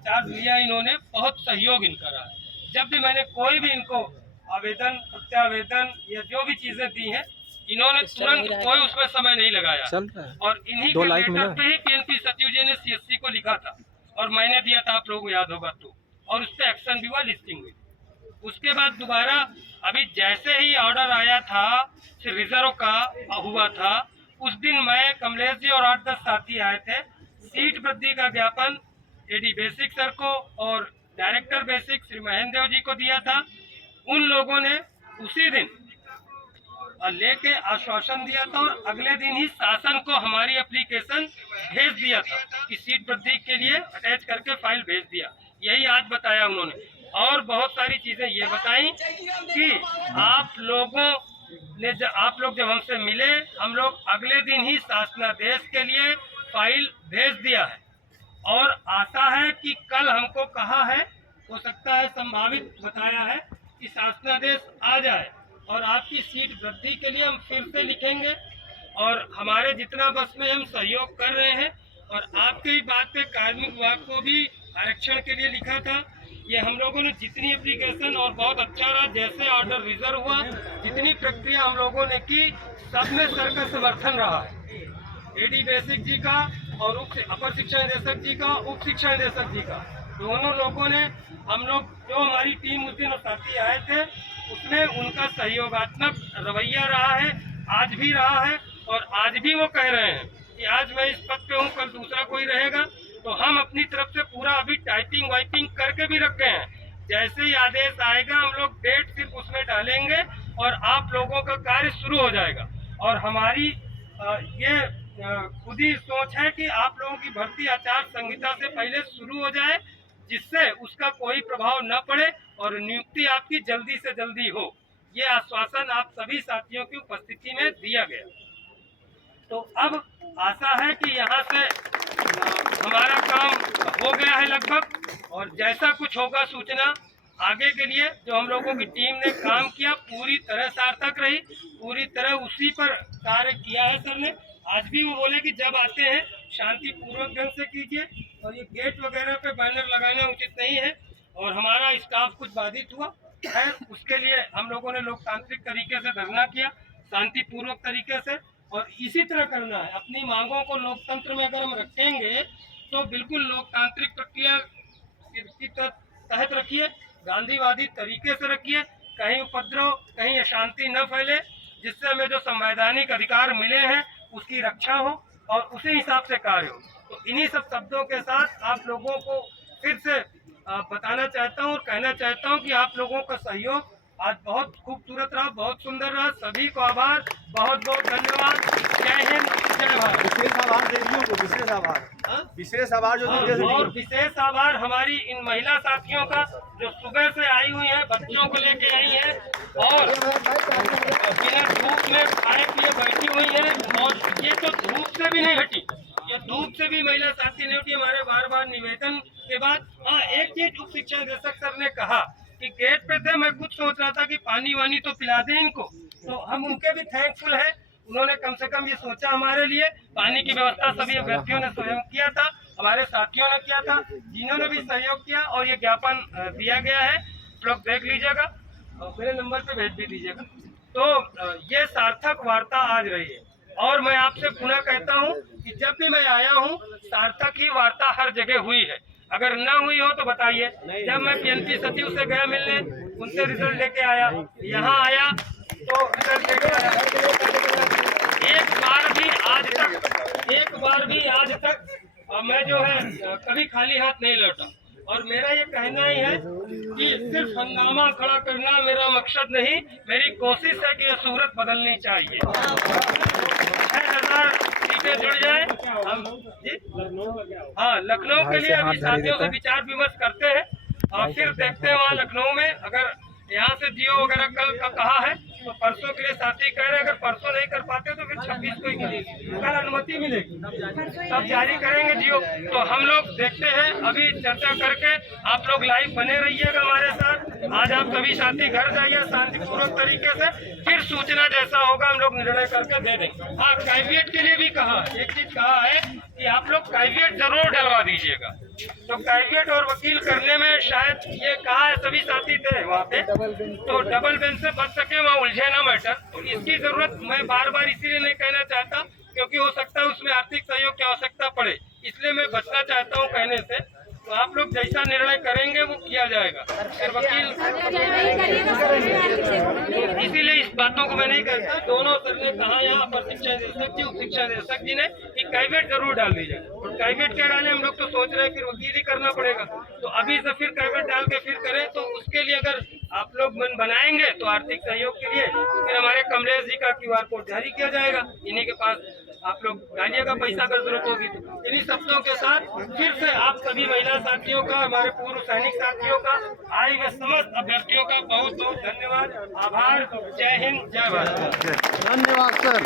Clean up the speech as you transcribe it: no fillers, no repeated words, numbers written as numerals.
Charge लिया इन्होंने, बहुत सहयोग इनका रहा है। जब भी मैंने कोई भी इनको आवेदन, प्रत्यावेदन या जो भी चीजें दी हैं, इन्होंने तुरंत कोई उसमें समय नहीं लगाया। और इन्हीं के लेटर पे ही पीएनपी सचिव जी ने सीएससी को लिखा था और मैंने दिया था, आप लोगों को याद होगा तो, और उस पर एक्शन भी हुआ, लिस्टिंग हुई। उसके बाद दोबारा अभी जैसे ही ऑर्डर आया था रिजर्व का हुआ था, उस दिन मैं, कमलेश जी और 8-10 साथी आए थे, सीट वृद्धि का ज्ञापन एडी बेसिक सर को और डायरेक्टर बेसिक श्री महेंद्र देव जी को दिया था। उन लोगों ने उसी दिन लेके आश्वासन दिया था और अगले दिन ही शासन को हमारी एप्लीकेशन भेज दिया था कि सीट वृद्धि के लिए अटैच करके फाइल भेज दिया। यही आज बताया उन्होंने। और बहुत सारी चीजें ये बताई कि आप लोग जब हमसे मिले, हम लोग अगले दिन ही शासनादेश के लिए फाइल भेज दिया है और आशा है कि कल हमको कहा है, हो सकता है संभावित बताया है कि शासनादेश आ जाए और आपकी सीट वृद्धि के लिए हम फिर से लिखेंगे और हमारे जितना बस में हम सहयोग कर रहे हैं। और आपके ही बात पे कार्मिक विभाग को भी आरक्षण के लिए लिखा था। ये हम लोगों ने जितनी एप्लीकेशन, और बहुत अच्छा रहा, जैसे ऑर्डर रिजर्व हुआ, जितनी प्रक्रिया हम लोगों ने की, सब में सर का समर्थन रहा है, एडी बेसिक जी का और अपर शिक्षा निदेशक जी का, उप शिक्षा निदेशक जी का, दोनों लोगों ने, हम लोग जो हमारी टीम उस दिन साथी आए थे उसमें उनका सहयोगात्मक रवैया रहा है, आज भी रहा है। और आज भी वो कह रहे हैं कि आज मैं इस पद पे हूँ, कल दूसरा कोई रहेगा, तो हम अपनी तरफ से पूरा अभी टाइपिंग वाइपिंग करके भी रखे हैं। जैसे ही आदेश आएगा हम लोग डेट सिर्फ उसमें डालेंगे और आप लोगों का कार्य शुरू हो जाएगा। और हमारी ये खुद ही सोच है कि आप लोगों की भर्ती आचार संहिता से पहले शुरू हो जाए, जिससे उसका कोई प्रभाव न पड़े और नियुक्ति आपकी जल्दी से जल्दी हो। ये आश्वासन आप सभी साथियों की उपस्थिति में दिया गया। तो अब आशा है कि यहाँ से हमारा काम हो गया है लगभग, और जैसा कुछ होगा सूचना आगे के लिए जो हम लोगों की टीम ने काम किया पूरी तरह सार्थक रही, पूरी तरह उसी पर कार्य किया है सर ने। आज भी वो बोले कि जब आते हैं शांतिपूर्वक ढंग से कीजिए, और ये गेट वगैरह पे बैनर लगाना उचित नहीं है। और हमारा स्टाफ कुछ बाधित हुआ है, उसके लिए हम लोगों ने लोकतांत्रिक तरीके से धरना किया, शांतिपूर्वक तरीके से, और इसी तरह करना है। अपनी मांगों को लोकतंत्र में अगर हम रखेंगे तो बिल्कुल लोकतांत्रिक प्रक्रिया की तहत रखिए, गांधीवादी तरीके से रखिए, कहीं उपद्रव, कहीं अशांति न फैले, जिससे हमें जो संवैधानिक अधिकार मिले हैं उसकी रक्षा हो और उसी हिसाब से कार्य हो। तो इन्हीं सब शब्दों के साथ आप लोगों को फिर से बताना चाहता हूँ और कहना चाहता हूँ कि आप लोगों का सहयोग आज बहुत खूबसूरत रहा, बहुत सुंदर रहा। सभी को आभार, बहुत बहुत धन्यवाद। जय हिंद, जय भारत। विशेष आभार दीदियों को, विशेष आभार, विशेष आभार जो और विशेष आभार हमारी इन महिला साथियों का जो सुबह से आई हुई है, बच्चों को लेके आई है और बिना धूप में खाए पिए बैठी हुई है। और ये तो धूप से भी नहीं हटी, ये धूप से भी महिला साथी नहीं उठी। हमारे बार बार निवेदन के बाद एक चीज उप शिक्षा निदेशक सर ने कहा कि गेट पे थे, मैं खुद सोच रहा था कि पानी वानी तो पिला दें इनको, तो हम उनके भी थैंकफुल है। उन्होंने कम से कम ये सोचा हमारे लिए। पानी की व्यवस्था सभी अभ्यर्थियों ने स्वयं किया था, हमारे साथियों ने किया था, जिन्होंने भी सहयोग किया। और ये ज्ञापन दिया गया है, लोग देख लीजिएगा और मेरे नंबर पे भेज भी दीजिएगा। तो ये सार्थक वार्ता आज रही है। और मैं आपसे पुनः कहता हूँ कि जब भी मैं आया हूँ सार्थक ही वार्ता हर जगह हुई है। अगर न हुई हो तो बताइए। जब मैं पीएनपी सचिव से गया मिलने, उनसे रिजल्ट लेके आया, यहाँ आया तो रिजल्ट लेके आया। एक बार भी आज तक मैं जो है कभी खाली हाथ नहीं लौटा। और मेरा ये कहना ही है कि सिर्फ हंगामा खड़ा करना मेरा मकसद नहीं, मेरी कोशिश है कि ये सूरत बदलनी चाहिए। 6000 सीटें जुड़ जाए हम जी। हाँ, लखनऊ के लिए अभी साथियों से विचार विमर्श करते हैं और फिर देखते हैं वहाँ लखनऊ में। अगर यहाँ से जियो वगैरह कल का कहा है तो परसों के लिए साथी कह रहे हैं। अगर परसों नहीं कर पाते तो फिर 26 को ही मिलेगी, कल अनुमति मिलेगी, तब जारी करेंगे जियो। तो हम लोग देखते हैं, अभी चर्चा करके आप लोग लाइव बने रहिएगा हमारे साथ। आज आप सभी साथी घर जाइए शांतिपूर्वक तरीके से, फिर सूचना जैसा होगा हम लोग निर्णय करके दे देंगे। हाँ, कैबिनेट के लिए भी कहा, एक चीज कहा है कि आप लोग कैविएट जरूर डलवा दीजिएगा। तो कैविएट और वकील करने में शायद ये कहा है, सभी साथी थे वहाँ पे, तो डबल बेंच से बच सके, वहाँ उलझे ना मैटर। तो इसकी जरूरत मैं बार बार इसीलिए नहीं कहना चाहता क्योंकि हो सकता है उसमें आर्थिक सहयोग की आवश्यकता पड़े, इसलिए मैं बचना चाहता हूँ कहने से। तो आप लोग जैसा निर्णय करेंगे वो किया जाएगा। और वकील इसीलिए इस बातों को मैं नहीं कहता। दोनों सर ने कहा यहाँ पर शिक्षा निदेशक जी, उप शिक्षा निदेशक जी ने कि कैविएट जरूर डाल दीजिए। और कैविएट क्या डाले हम लोग तो सोच रहे हैं फिर वकील ही करना पड़ेगा। तो अभी से फिर कैविएट डाल के फिर करें, तो उसके लिए अगर आप लोग मन बनाएंगे तो आर्थिक सहयोग के लिए फिर हमारे कमलेश जी का QR कोड जारी किया जाएगा, इन्हीं के पास आप लोग डालिएगा पैसा अगर जरूरत होगी। इन्हीं शब्दों के साथ फिर से आप सभी महिला साथियों का, हमारे पूर्व सैनिक साथियों का, आए हुए समस्त अभ्यर्थियों का बहुत बहुत धन्यवाद, आभार। जय हिंद, जय भारत। धन्यवाद सर।